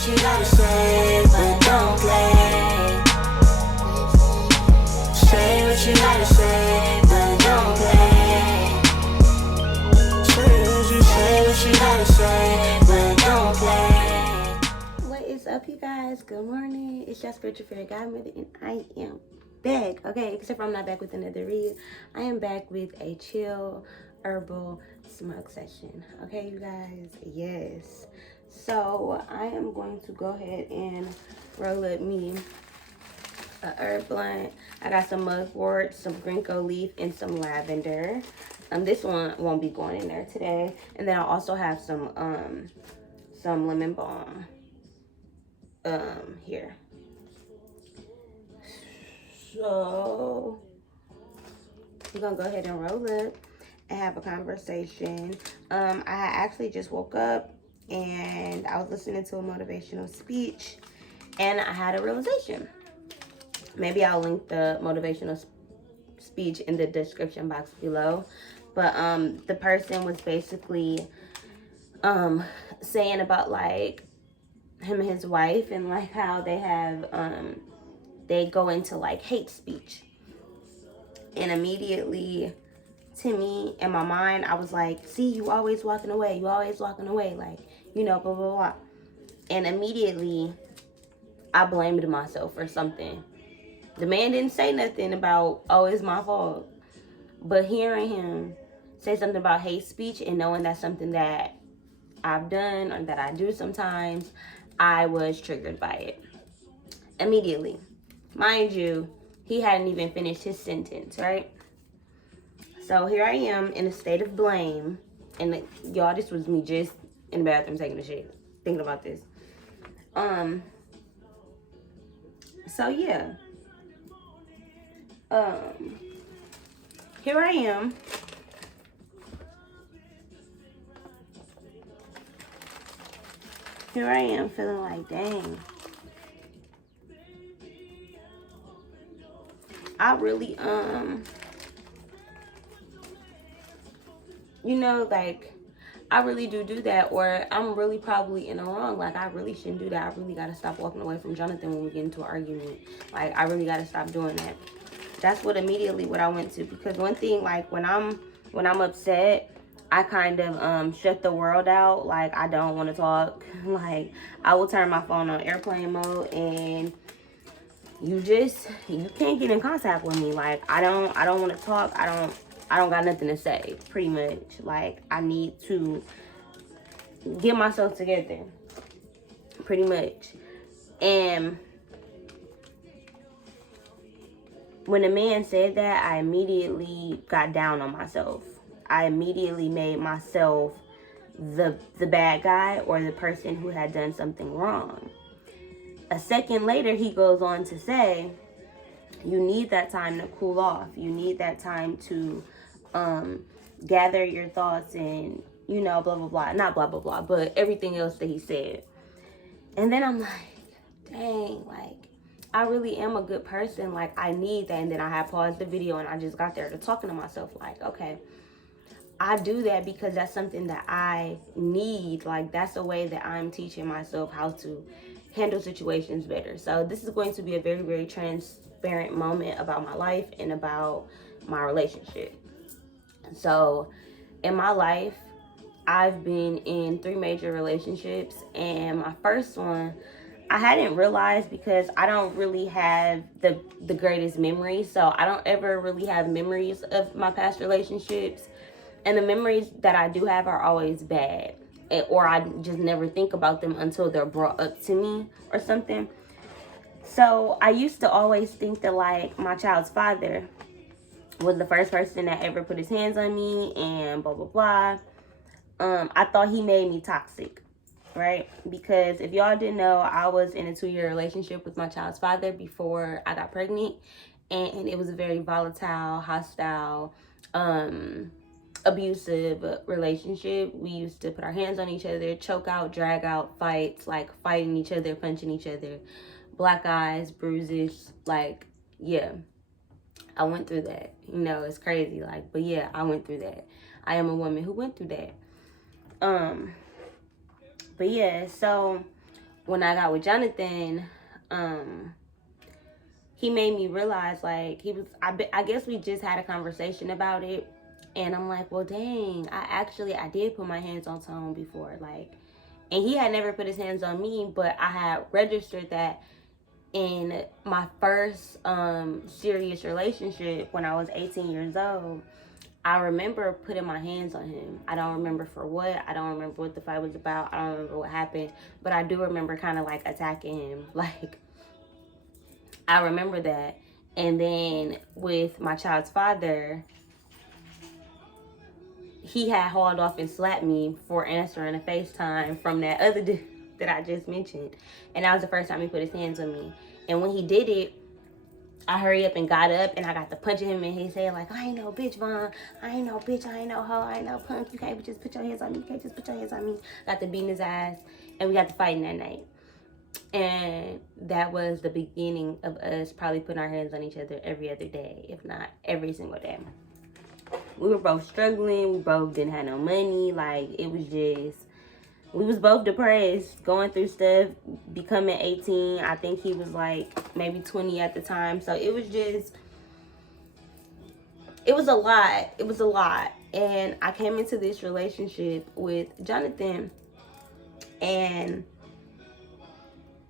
what you gotta say, but don't play. Say what you gotta say, but don't play. Say what you gotta say, but don't play. What is up, you guys? Good morning. It's your spiritual fairy godmother, and I am back. Okay, except for I'm not back with another read. I am back with a chill herbal smoke session. Okay, you guys? Yes. So I am going to go ahead and roll up me a herb blunt. I got some mugwort, some ginkgo leaf, and some lavender. This one won't be going in there today. And then I also have some lemon balm here. So we're gonna go ahead and roll up and have a conversation. I actually just woke up and I was listening to a motivational speech and I had a realization. Maybe I'll link the motivational speech in the description box below. But the person was basically saying about like him and his wife and like how they have they go into like hate speech. And immediately to me in my mind I was like, see, you always walking away, like, you know, blah blah blah. And immediately I blamed myself for something. The man didn't say nothing about, oh, it's my fault. But hearing him say something about hate speech and knowing that's something that I've done or that I do sometimes, I was triggered by it immediately. Mind you, he hadn't even finished his sentence, right? So here I am in a state of blame. And y'all, this was me just in the bathroom taking a shit, thinking about this. So yeah. Here I am. Here I am feeling like, dang. I really, you know, like, I really do that, or I'm really probably in the wrong. Like, I really shouldn't do that. I really got to stop walking away from Jonathan when we get into an argument. Like, I really got to stop doing that. That's what I went to. Because one thing, like, when I'm upset, I kind of shut the world out. Like, I don't want to talk. Like, I will turn my phone on airplane mode, and you can't get in contact with me. Like, I don't want to talk. I don't got nothing to say, pretty much. Like, I need to get myself together, pretty much. And when the man said that, I immediately got down on myself. I immediately made myself the bad guy or the person who had done something wrong. A second later, he goes on to say, you need that time to cool off. You need that time to gather your thoughts and, you know, blah, blah, blah. Not blah, blah, blah, but everything else that he said. And then I'm like, dang, like, I really am a good person. Like, I need that. And then I had paused the video and I just got there to talking to myself like, okay, I do that because that's something that I need. Like, that's a way that I'm teaching myself how to handle situations better. So this is going to be a very, very transparent moment about my life and about my relationship. So in my life, I've been in 3 major relationships, and my first one, I hadn't realized because I don't really have the greatest memories. So I don't ever really have memories of my past relationships. And the memories that I do have are always bad. Or I just never think about them until they're brought up to me or something. So I used to always think that, like, my child's father was the first person that ever put his hands on me and blah, blah, blah. I thought he made me toxic, right? Because if y'all didn't know, I was in a 2-year relationship with my child's father before I got pregnant. And it was a very volatile, hostile, abusive relationship. We used to put our hands on each other, choke out, drag out, fights, like fighting each other, punching each other, black eyes, bruises, like, yeah. I went through that. You know, it's crazy, like, but yeah, I went through that. I am a woman who went through that. But yeah, so when I got with Jonathan, he made me realize, like, I guess we just had a conversation about it, and I'm like, well, dang, I did put my hands on Tone before, like, and he had never put his hands on me, but I had registered that in my first serious relationship when I was 18 years old. I remember putting my hands on him. I don't remember for what. I don't remember what the fight was about. I don't remember what happened. But I do remember kind of like attacking him. Like, I remember that. And then with my child's father, he had hauled off and slapped me for answering a FaceTime from that other dude that I just mentioned. And that was the first time he put his hands on me. And when he did it, I hurried up and got up, and I got to punching him in his head like, I ain't no bitch, Vaughn. I ain't no bitch. I ain't no hoe. I ain't no punk. You can't just put your hands on me. You can't just put your hands on me. Got to beating his ass, and we got to fighting that night. And that was the beginning of us probably putting our hands on each other every other day, if not every single day. We were both struggling. We both didn't have no money. Like, it was just... We was both depressed, going through stuff, becoming 18. I think he was like maybe 20 at the time. So it was just, it was a lot. It was a lot. And I came into this relationship with Jonathan, and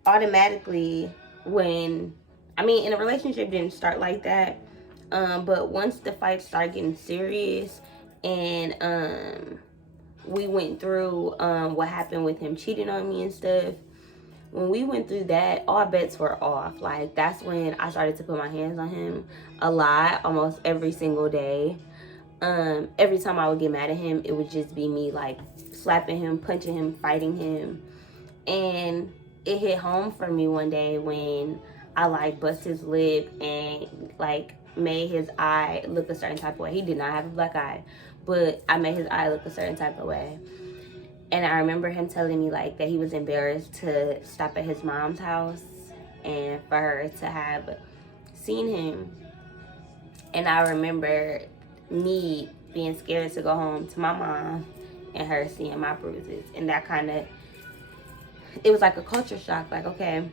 automatically in a relationship didn't start like that. But once the fight started getting serious, and we went through what happened with him cheating on me and stuff. When we went through that, all bets were off. Like, that's when I started to put my hands on him a lot, almost every single day. Every time I would get mad at him, it would just be me, like, slapping him, punching him, fighting him. And it hit home for me one day when I, like, bust his lip and, like, made his eye look a certain type of way. He did not have a black eye, but I made his eye look a certain type of way. And I remember him telling me, like, that he was embarrassed to stop at his mom's house and for her to have seen him. And I remember me being scared to go home to my mom and her seeing my bruises. And that kind of, it was like a culture shock. Like, okay,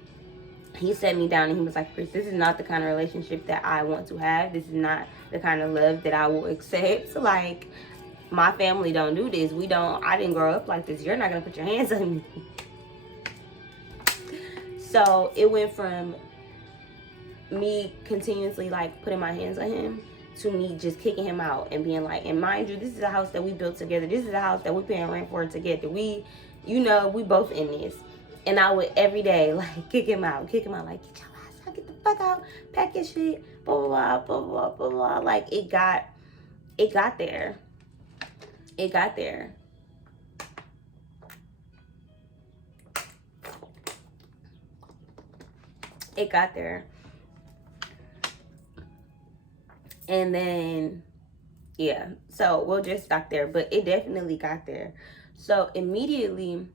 he set me down and he was like, Chris, this is not the kind of relationship that I want to have. This is not the kind of love that I will accept. Like, my family don't do this. I didn't grow up like this. You're not going to put your hands on me. So it went from me continuously, like, putting my hands on him to me just kicking him out and being like, and mind you, this is a house that we built together. This is a house that we paying rent for together. We both in this. And I would every day, like, kick him out, like, get your ass out, get the fuck out, pack your shit, blah, blah, blah, blah, blah, blah. Like, it got there. It got there. It got there. And then, yeah. So we'll just stop there. But it definitely got there. So immediately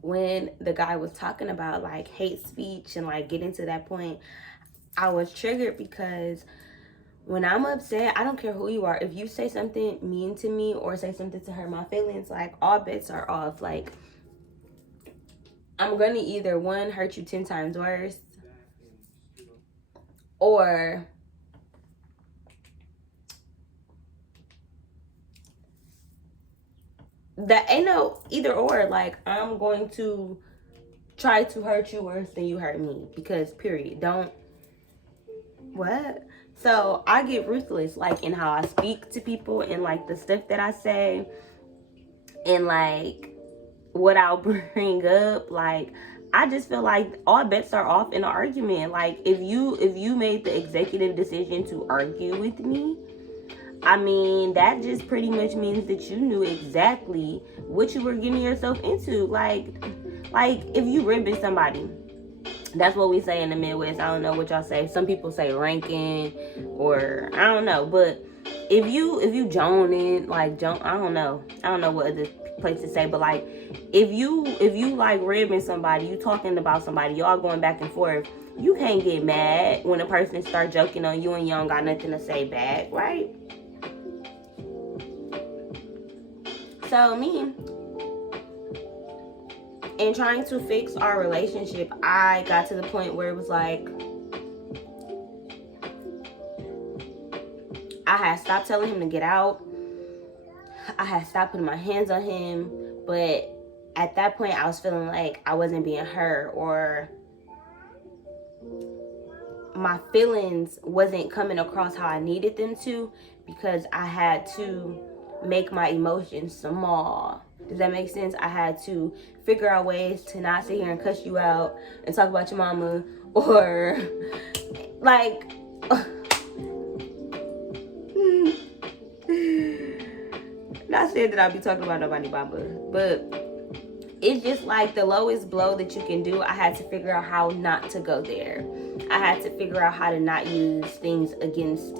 when the guy was talking about, like, hate speech and, like, getting to that point, I was triggered because when I'm upset, I don't care who you are. If you say something mean to me or say something to hurt my feelings, like, all bets are off. Like, I'm going to either, one, hurt you 10 times worse, or that ain't no either or. Like, I'm going to try to hurt you worse than you hurt me, because period. Don't, what? So I get ruthless, like, in how I speak to people and, like, the stuff that I say and, like, what I'll bring up. Like, I just feel like all bets are off in an argument. Like, if you made the executive decision to argue with me, I mean, that just pretty much means that you knew exactly what you were getting yourself into. Like if you ribbing somebody, that's what we say in the Midwest. I don't know what y'all say. Some people say ranking, or I don't know. But if you joning, like, I don't know what other places say. But, like, if you like ribbing somebody, you talking about somebody, y'all going back and forth, you can't get mad when a person start joking on you and you don't got nothing to say back, right? So me, in trying to fix our relationship, I got to the point where it was like, I had stopped telling him to get out. I had stopped putting my hands on him. But at that point, I was feeling like I wasn't being heard, or my feelings wasn't coming across how I needed them to, because I had to make my emotions small. Does that make sense? I had to figure out ways to not sit here and cuss you out and talk about your mama, or like not saying that I'll be talking about nobody mama, but it's just like the lowest blow that you can do. I had to figure out how not to go there. I had to figure out how to not use things against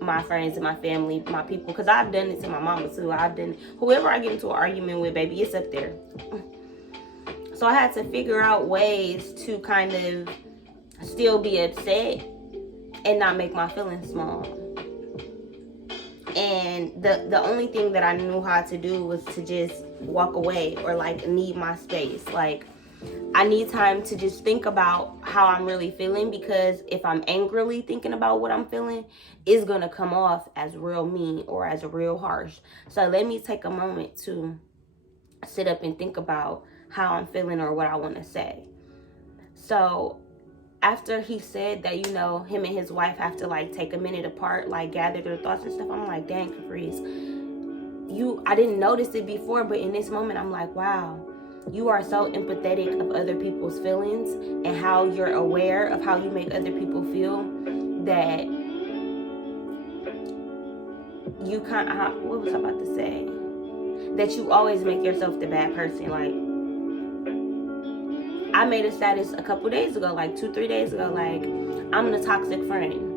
my friends and my family, my people, because I've done it to my mama too. I've done, whoever I get into an argument with, baby, it's up there. So I had to figure out ways to kind of still be upset and not make my feelings small. And the only thing that I knew how to do was to just walk away, or like need my space. Like, I need time to just think about how I'm really feeling, because if I'm angrily thinking about what I'm feeling, it's gonna come off as real mean or as real harsh. So let me take a moment to sit up and think about how I'm feeling or what I want to say. So after he said that, you know, him and his wife have to like take a minute apart, like gather their thoughts and stuff, I'm like, dang, Caprice, I didn't notice it before, but in this moment, I'm like, wow, you are so empathetic of other people's feelings and how you're aware of how you make other people feel, that you kind of, what was I about to say? That you always make yourself the bad person. Like, I made a status a couple days ago, like 2-3 days ago, like, I'm the toxic friend.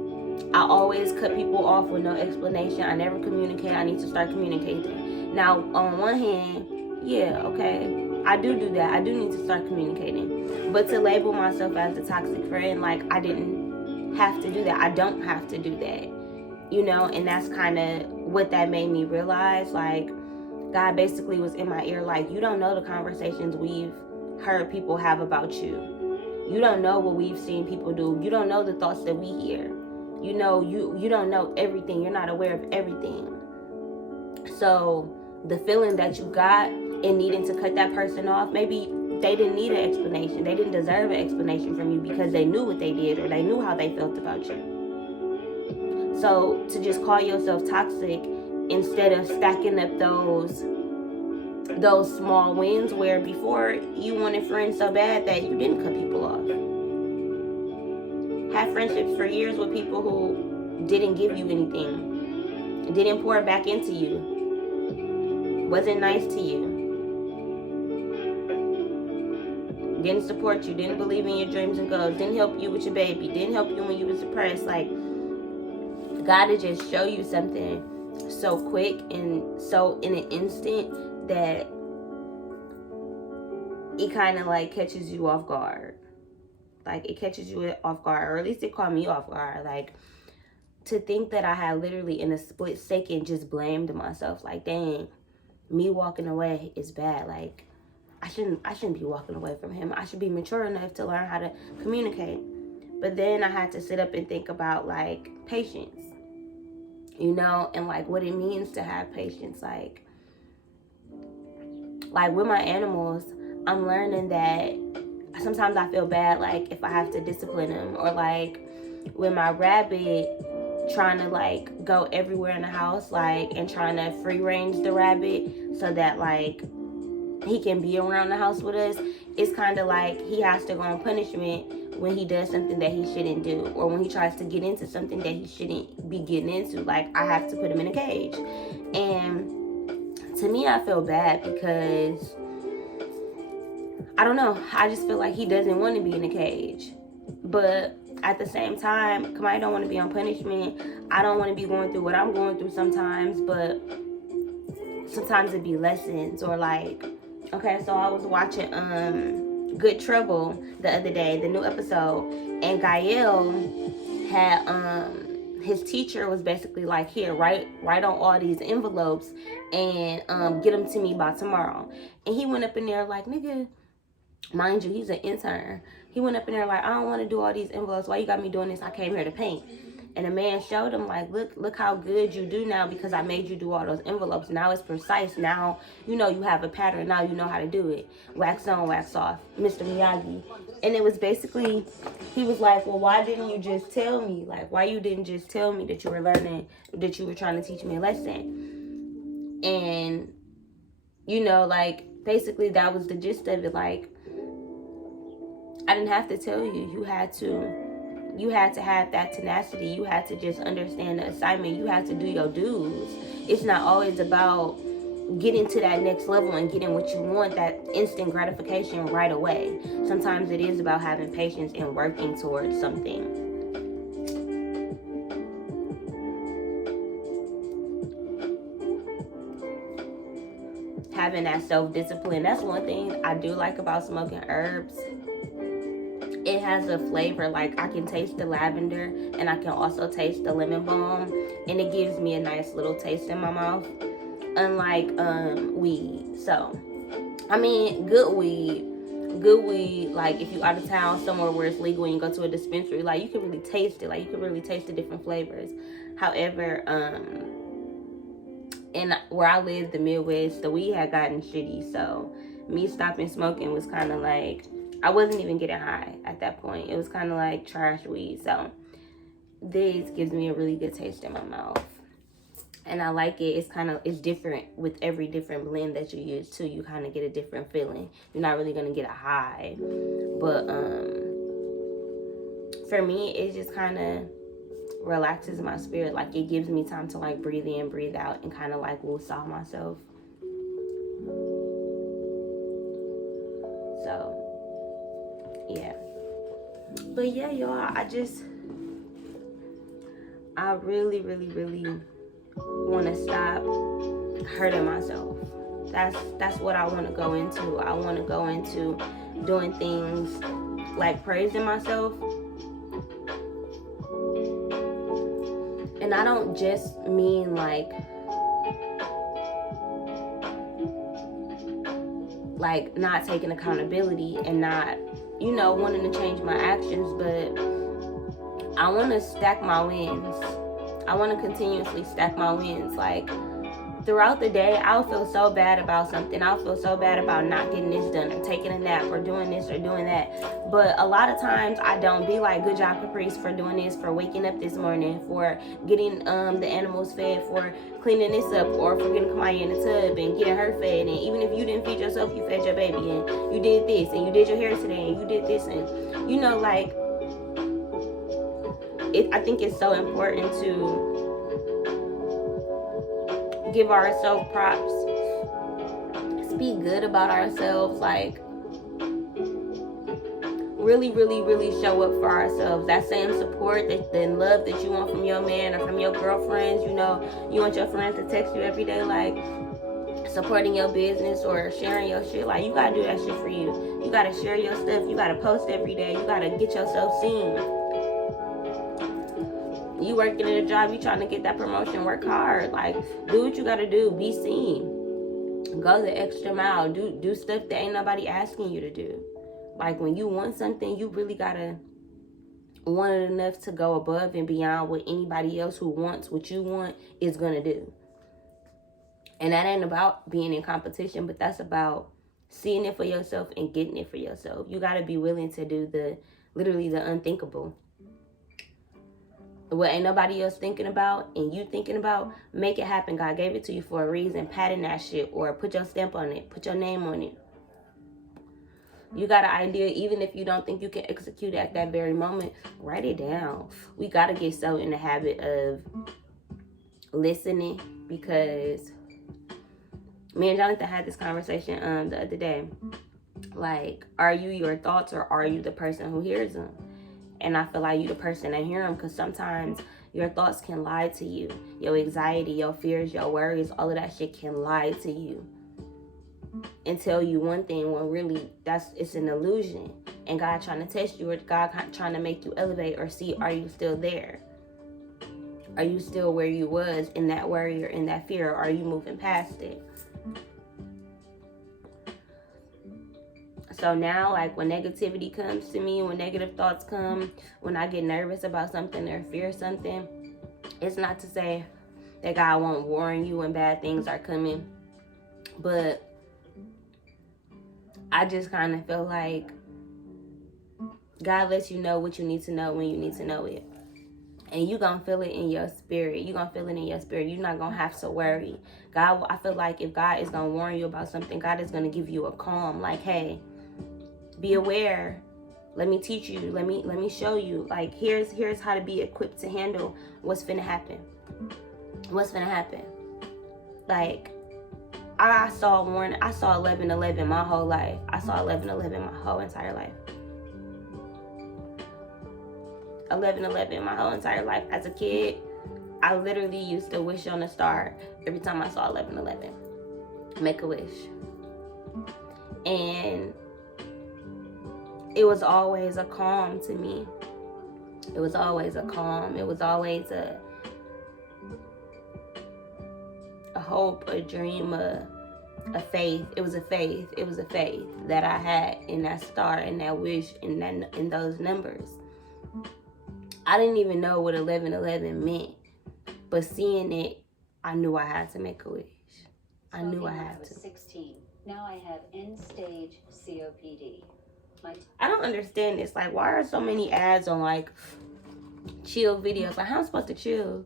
I always cut people off with no explanation. I never communicate. I need to start communicating. Now, on one hand, yeah, okay, I do that. I do need to start communicating. But to label myself as a toxic friend, like, I didn't have to do that. I don't have to do that, you know? And that's kind of what that made me realize. Like, God basically was in my ear, like, you don't know the conversations we've heard people have about you. You don't know what we've seen people do. You don't know the thoughts that we hear. You know, you don't know everything. You're not aware of everything. So the feeling that you got in needing to cut that person off, maybe they didn't need an explanation. They didn't deserve an explanation from you, because they knew what they did, or they knew how they felt about you. So to just call yourself toxic, instead of stacking up those small wins, where before you wanted friends so bad that you didn't cut people off. Had friendships for years with people who didn't give you anything, didn't pour back into you, wasn't nice to you, didn't support you, didn't believe in your dreams and goals, didn't help you with your baby, didn't help you when you was depressed. Like, God to just show you something so quick and so in an instant that it kind of like catches you off guard. Like, it catches you off guard, or at least it caught me off guard. Like, to think that I had literally in a split second just blamed myself. Like, dang, me walking away is bad. Like, I shouldn't be walking away from him. I should be mature enough to learn how to communicate. But then I had to sit up and think about, like, patience, you know, and like what it means to have patience. Like with my animals, I'm learning that sometimes I feel bad, like, if I have to discipline him, or like with my rabbit, trying to like go everywhere in the house, like, and trying to free range the rabbit so that like he can be around the house with us. It's kind of like he has to go on punishment when he does something that he shouldn't do, or when he tries to get into something that he shouldn't be getting into. Like, I have to put him in a cage. And to me, I feel bad because I don't know, I just feel like he doesn't want to be in a cage. But at the same time, Kamai don't want to be on punishment. I don't want to be going through what I'm going through sometimes, but sometimes it be lessons. Or like, okay, so I was watching Good Trouble the other day, the new episode, and Gael had his teacher was basically like, here, write on all these envelopes and get them to me by tomorrow. And he went up in there like, nigga, Mind you, he's an intern. He went up in there like, I don't want to do all these envelopes. Why you got me doing this? I came here to paint. And the man showed him like, look how good you do now because I made you do all those envelopes. Now it's precise. Now, you know, you have a pattern. Now you know how to do it. Wax on, wax off. Mr. Miyagi. And it was basically, he was like, well, why didn't you just tell me? Like, why you didn't just tell me that you were learning, that you were trying to teach me a lesson? And, you know, like, basically that was the gist of it. Like, I didn't have to tell you. You had to have that tenacity. You had to just understand the assignment. You had to do your dues. It's not always about getting to that next level and getting what you want, that instant gratification right away. Sometimes it is about having patience and working towards something. Having that self-discipline. That's one thing I do like about smoking herbs. It has a flavor, like I can taste the lavender and I can also taste the lemon balm, and it gives me a nice little taste in my mouth, unlike weed. So I mean, good weed, like if you out of town somewhere where it's legal and you go to a dispensary, like you can really taste it, like you can really taste the different flavors. However, in where I live, the Midwest, the weed had gotten shitty, so me stopping smoking was kind of like, I wasn't even getting high at that point. It was kind of like trash weed. So this gives me a really good taste in my mouth, and I like it. It's different with every different blend that you use too. You kind of get a different feeling. You're not really gonna get a high, but for me, it just kind of relaxes my spirit. Like it gives me time to like breathe in, breathe out, and kind of like woosah myself. So yeah, but yeah, y'all, I really want to stop hurting myself. That's what I want to go into. I want to go into doing things like praising myself. And I don't just mean like not taking accountability and not, you know, wanting to change my actions, but I want to stack my wins. I want to continuously stack my wins. Like throughout the day, I'll feel so bad about something. I'll feel so bad about not getting this done or taking a nap or doing this or doing that. But a lot of times I don't be like, good job, Caprice, for doing this, for waking up this morning, for getting the animals fed, for cleaning this up, or for getting Kamaya in the tub and getting her fed. And even if you didn't feed yourself, you fed your baby, and you did this, and you did your hair today, and you did this, and you know, like, I think it's so important to give ourselves props, speak good about ourselves, like really show up for ourselves. That same support, that love that you want from your man or from your girlfriends. You know, you want your friends to text you every day, like supporting your business or sharing your shit. Like you gotta do that shit for you. You gotta share your stuff. You gotta post every day. You gotta get yourself seen. You working at a job, you trying to get that promotion, work hard. Like, do what you gotta do, be seen. Go the extra mile. Do stuff that ain't nobody asking you to do. Like, when you want something, you really gotta want it enough to go above and beyond what anybody else who wants what you want is gonna do. And that ain't about being in competition, but that's about seeing it for yourself and getting it for yourself. You gotta be willing to do literally the unthinkable. What ain't nobody else thinking about and you thinking about, make it happen. God gave it to you for a reason. Patent that shit or put your stamp on it. Put your name on it. You got an idea, even if you don't think you can execute at that very moment, write it down. We got to get so in the habit of listening, because me and Jonathan had this conversation the other day. Like, are you your thoughts or are you the person who hears them? And I feel like you the person that hear them, because sometimes your thoughts can lie to you. Your anxiety, your fears, your worries, all of that shit can lie to you and tell you one thing when really it's an illusion. And God trying to test you, or God trying to make you elevate or see, are you still there? Are you still where you was in that worry or in that fear? Or are you moving past it? So now, like, when negativity comes to me, when negative thoughts come, when I get nervous about something or fear something, it's not to say that God won't warn you when bad things are coming, but I just kind of feel like God lets you know what you need to know when you need to know it. And you're going to feel it in your spirit. You're going to feel it in your spirit. You're not going to have to worry. God, I feel like if God is going to warn you about something, God is going to give you a calm. Like, hey, be aware. Let me teach you. Let me show you. Like, here's how to be equipped to handle what's finna happen. What's finna happen. Like, I saw 11:11 my whole life. I saw 11:11 my whole entire life. 11:11 my whole entire life. As a kid, I literally used to wish on a star every time I saw 11:11. Make a wish. And it was always a calm to me. It was always a calm. It was always a hope, a dream, a faith. It was a faith. It was a faith that I had in that star, and that wish, in those numbers. I didn't even know what 11:11 meant, but seeing it, I knew I had to make a wish. I knew I had to. 16. Now I have end-stage COPD. I don't understand this. Like, why are so many ads on, like, chill videos? Like, how am I supposed to chill?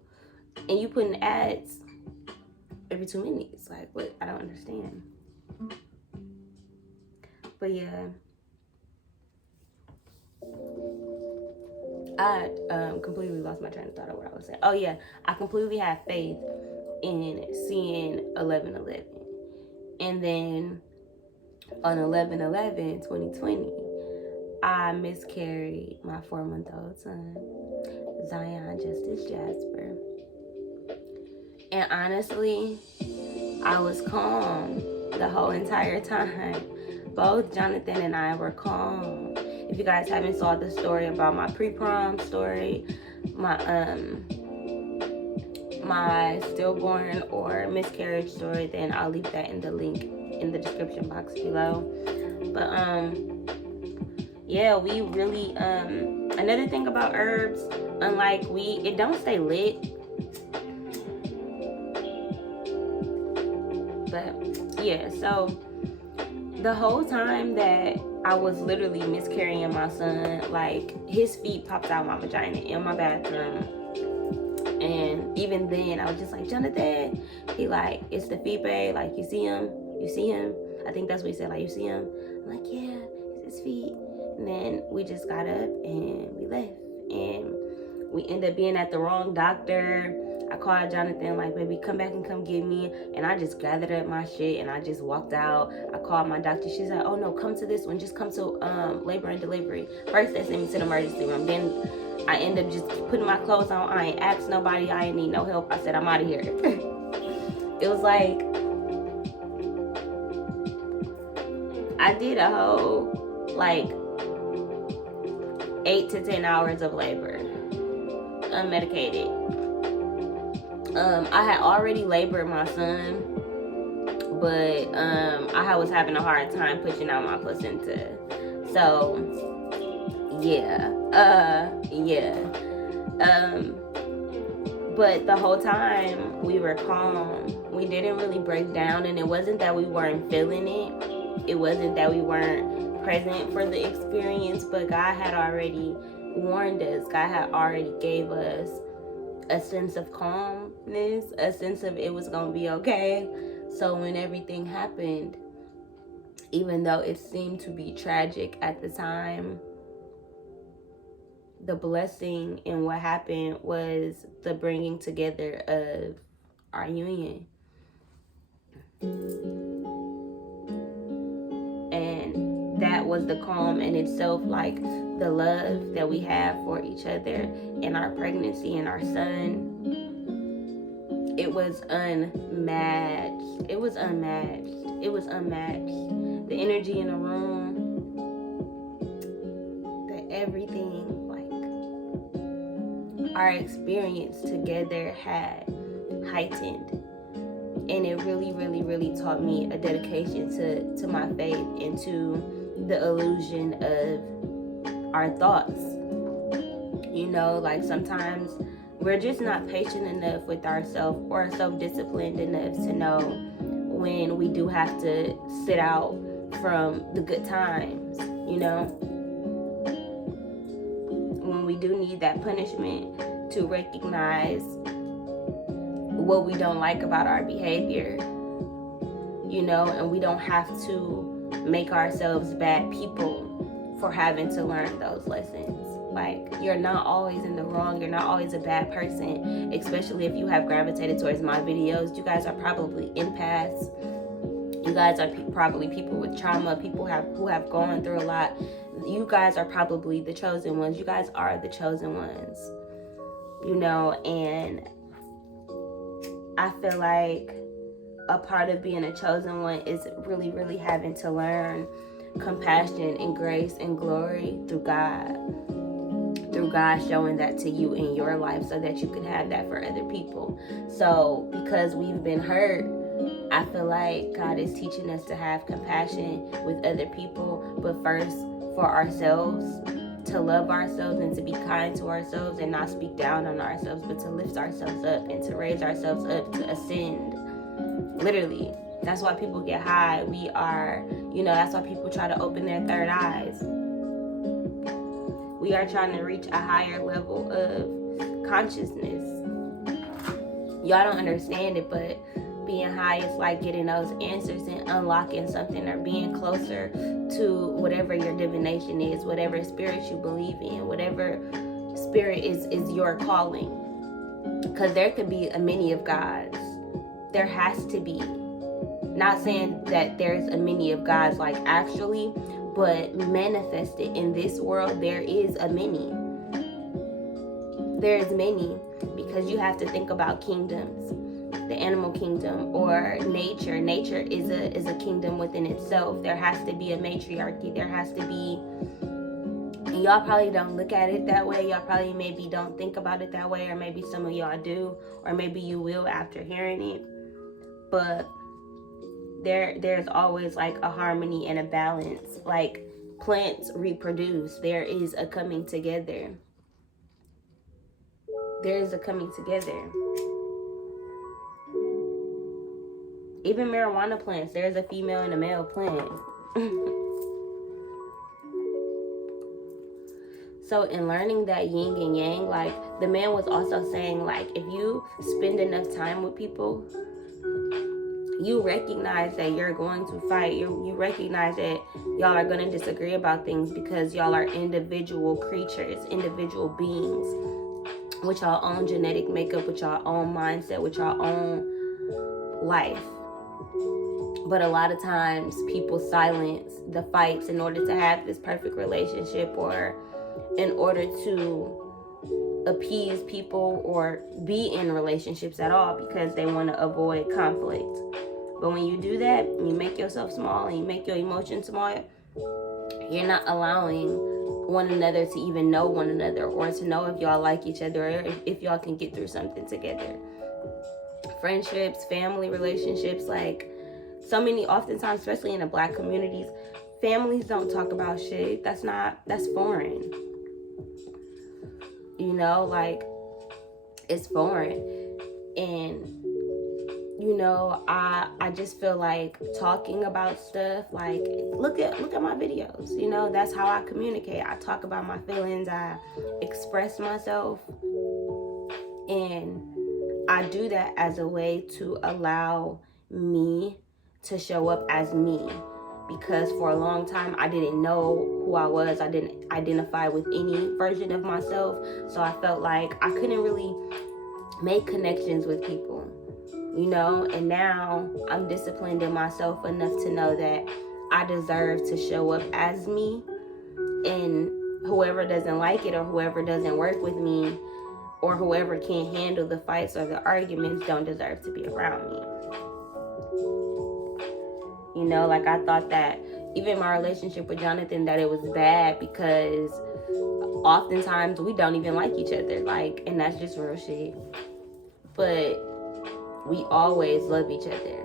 And you putting ads every 2 minutes. Like, what? I don't understand. But yeah. I completely lost my train of thought of what I was saying. Oh yeah, I completely had faith in seeing 11:11. And then on 11/11/2020, I miscarried my 4-month-old son, Zion Justice Jasper. And honestly, I was calm the whole entire time. Both Jonathan and I were calm. If you guys haven't saw the story about my pre-prom story, my stillborn or miscarriage story, then I'll leave that in the link in the description box below. But yeah, we really another thing about herbs, unlike weed, it don't stay lit. But yeah, so the whole time that I was literally miscarrying my son, like, his feet popped out my vagina in my bathroom. And even then, I was just like, Jonathan, he like, it's the feet, babe. Like, you see him? You see him? I think that's what he said, like, you see him? I'm like, yeah, it's his feet. And then we just got up and we left. And we ended up being at the wrong doctor. I called Jonathan, like, baby, come back and come get me. And I just gathered up my shit and I just walked out. I called my doctor. She's like, oh no, come to this one. Just come to labor and delivery. First, they sent me to the emergency room. Then I ended up just putting my clothes on. I ain't asked nobody. I ain't need no help. I said, I'm out of here. It was like, I did a whole, like, 8 to 10 hours of labor, unmedicated. I had already labored my son, but I was having a hard time pushing out my placenta. So yeah. But the whole time we were calm. We didn't really break down, and it wasn't that we weren't feeling it. It wasn't that we weren't present for the experience, but God had already warned us. God had already gave us a sense of calmness, a sense of it was gonna be okay. So when everything happened, even though it seemed to be tragic at the time, the blessing in what happened was the bringing together of our union. And that was the calm in itself, like the love that we have for each other in our pregnancy and our son. It was unmatched. It was unmatched. It was unmatched. The energy in the room, the everything, like, our experience together had heightened. And it really, really, really taught me a dedication to my faith and to the illusion of our thoughts. You know, like sometimes we're just not patient enough with ourselves or self-disciplined enough to know when we do have to sit out from the good times, you know, when we do need that punishment to recognize what we don't like about our behavior, you know, and we don't have to make ourselves bad people for having to learn those lessons. Like, you're not always in the wrong. You're not always a bad person, especially if you have gravitated towards my videos. You guys are probably empaths. You guys are probably people with trauma, people who have gone through a lot. You guys are probably the chosen ones. You guys are the chosen ones, you know, and I feel like a part of being a chosen one is really, really having to learn compassion and grace and glory through God. Through God showing that to you in your life so that you can have that for other people. So because we've been hurt, I feel like God is teaching us to have compassion with other people, but first for ourselves, to love ourselves and to be kind to ourselves and not speak down on ourselves, but to lift ourselves up and to raise ourselves up, to ascend. Literally. That's why people get high. We are, you know, that's why people try to open their third eyes. We are trying to reach a higher level of consciousness. Y'all don't understand it, but being high is like getting those answers and unlocking something, or being closer to whatever your divination is, whatever spirit you believe in, whatever spirit is your calling. Because there could be a many of gods. There has to be. Not saying that there's a many of gods like actually, but manifested in this world, there is a many. There is many, because you have to think about kingdoms. The animal kingdom or nature. Nature is a kingdom within itself. There has to be a matriarchy. There has to be, and y'all probably don't look at it that way. Y'all probably maybe don't think about it that way, or maybe some of y'all do, or maybe you will after hearing it. But there's always like a harmony and a balance. Like plants reproduce. There is a coming together. There is a coming together. Even marijuana plants, there's a female and a male plant. So in learning that yin and yang, like the man was also saying, like if you spend enough time with people, you recognize that you're going to fight. You recognize that y'all are going to disagree about things, because y'all are individual creatures, individual beings, with y'all own genetic makeup, with y'all own mindset, with y'all own life. But a lot of times people silence the fights in order to have this perfect relationship, or in order to appease people or be in relationships at all, because they want to avoid conflict. But when you do that, you make yourself small and you make your emotions small, you're not allowing one another to even know one another, or to know if y'all like each other, or if y'all can get through something together. Friendships, family relationships, like so many, oftentimes, especially in the Black communities, families don't talk about shit. That's foreign. You know, like it's foreign. And you know, I just feel like talking about stuff, like look at my videos, you know, that's how I communicate. I talk about my feelings, I express myself, and I do that as a way to allow me to show up as me, because for a long time I didn't know who I was. I didn't identify with any version of myself, so I felt like I couldn't really make connections with people, you know. And now I'm disciplined in myself enough to know that I deserve to show up as me, and whoever doesn't like it, or whoever doesn't work with me, or whoever can't handle the fights or the arguments, don't deserve to be around me. You know, like I thought that even my relationship with Jonathan, that it was bad because oftentimes we don't even like each other, like, and that's just real shit. But we always love each other.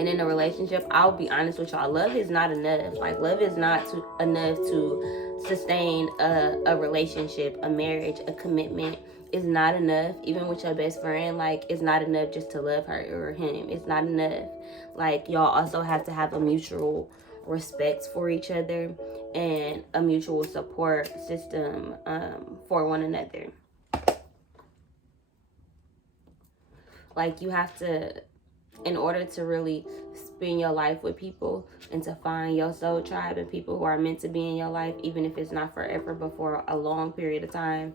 And in a relationship, I'll be honest with y'all, love is not enough. Like, love is not enough to sustain a relationship, a marriage, a commitment. Is not enough. Even with your best friend, like, it's not enough just to love her or him. It's not enough. Like, y'all also have to have a mutual respect for each other and a mutual support system for one another. Like, you have to, in order to really spend your life with people and to find your soul tribe and people who are meant to be in your life, even if it's not forever but for a long period of time,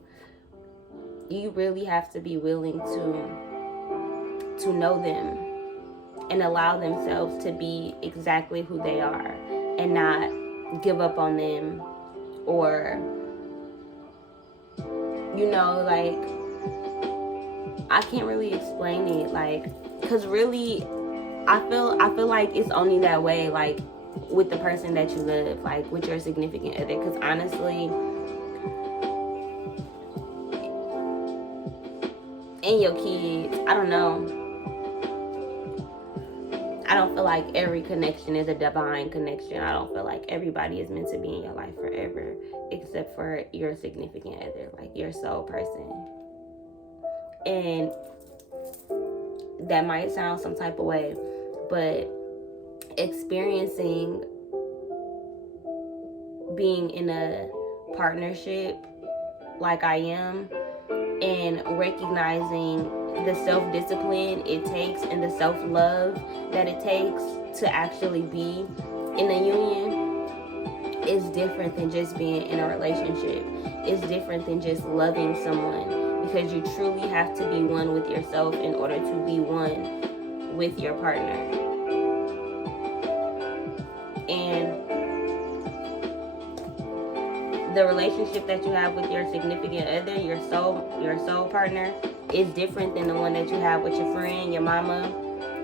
you really have to be willing to know them and allow themselves to be exactly who they are and not give up on them, or, you know, like, I can't really explain it, like, because really I feel like it's only that way, like, with the person that you love, like with your significant other. Because honestly, and your kids, I don't know, I don't feel like every connection is a divine connection. I don't feel like everybody is meant to be in your life forever, except for your significant other, like your soul person. And that might sound some type of way, but experiencing being in a partnership like I am, and recognizing the self-discipline it takes and the self-love that it takes to actually be in a union is different than just being in a relationship. It's different than just loving someone, because you truly have to be one with yourself in order to be one with your partner. And the relationship that you have with your significant other, your soul partner, is different than the one that you have with your friend, your mama,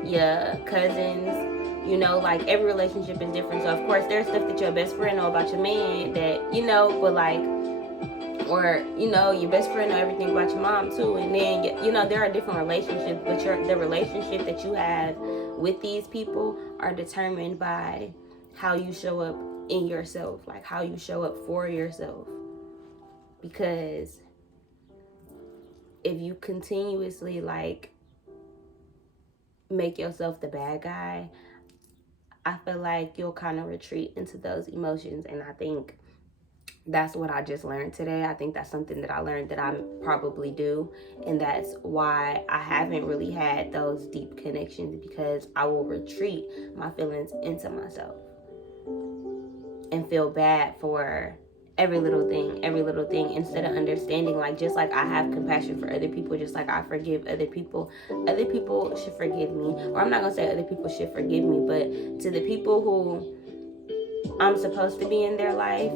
your cousins. You know, like, every relationship is different. So of course there's stuff that your best friend know about your man that, you know, but like, or, you know, your best friend know everything about your mom too. And then, you know, there are different relationships, but the relationship that you have with these people are determined by how you show up in yourself, like how you show up for yourself. Because if you continuously, like, make yourself the bad guy, I feel like you'll kind of retreat into those emotions. And I think that's what I just learned today. I think that's something that I learned that I probably do, and that's why I haven't really had those deep connections, because I will retreat my feelings into myself and feel bad for every little thing, instead of understanding, like, just like I have compassion for other people, just like I forgive other people should forgive me. Or I'm not gonna say other people should forgive me, but to the people who I'm supposed to be in their life,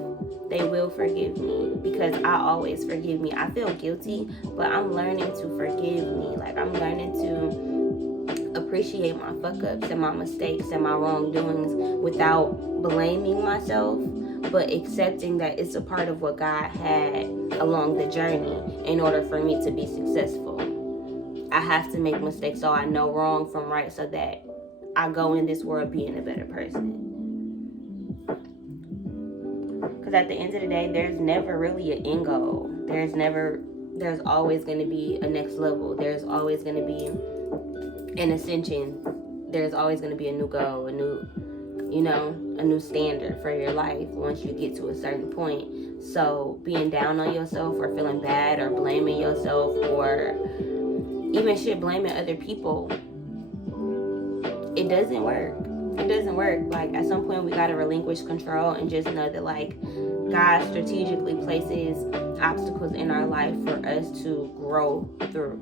they will forgive me, because I always forgive me. I feel guilty, but I'm learning to forgive me. Like, I'm learning to appreciate my fuck ups and my mistakes and my wrongdoings without blaming myself, but accepting that it's a part of what God had along the journey in order for me to be successful. I have to make mistakes so I know wrong from right, so that I go in this world being a better person. Because at the end of the day, there's never really an end goal. There's always going to be a next level. There's always going to be an ascension. There's always going to be a new goal, a new standard for your life once you get to a certain point. So being down on yourself or feeling bad or blaming yourself, or even blaming other people, it doesn't work. It doesn't work. Like, at some point we got to relinquish control and just know that, like, God strategically places obstacles in our life for us to grow through.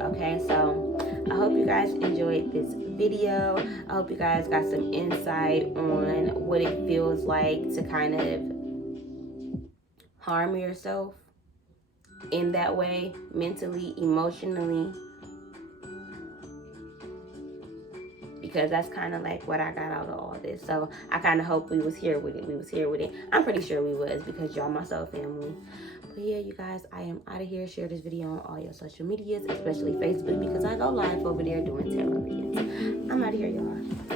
Okay, so I hope you guys enjoyed this video. I hope you guys got some insight on what it feels like to kind of harm yourself in that way, mentally, emotionally. because that's kind of like what I got out of all this. So I kind of hope we was here with it. I'm pretty sure we was, because y'all my soul family. But yeah, you guys, I am out of here. Share this video on all your social medias, especially Facebook, because I go live over there doing tarot readings. I'm out of here, y'all.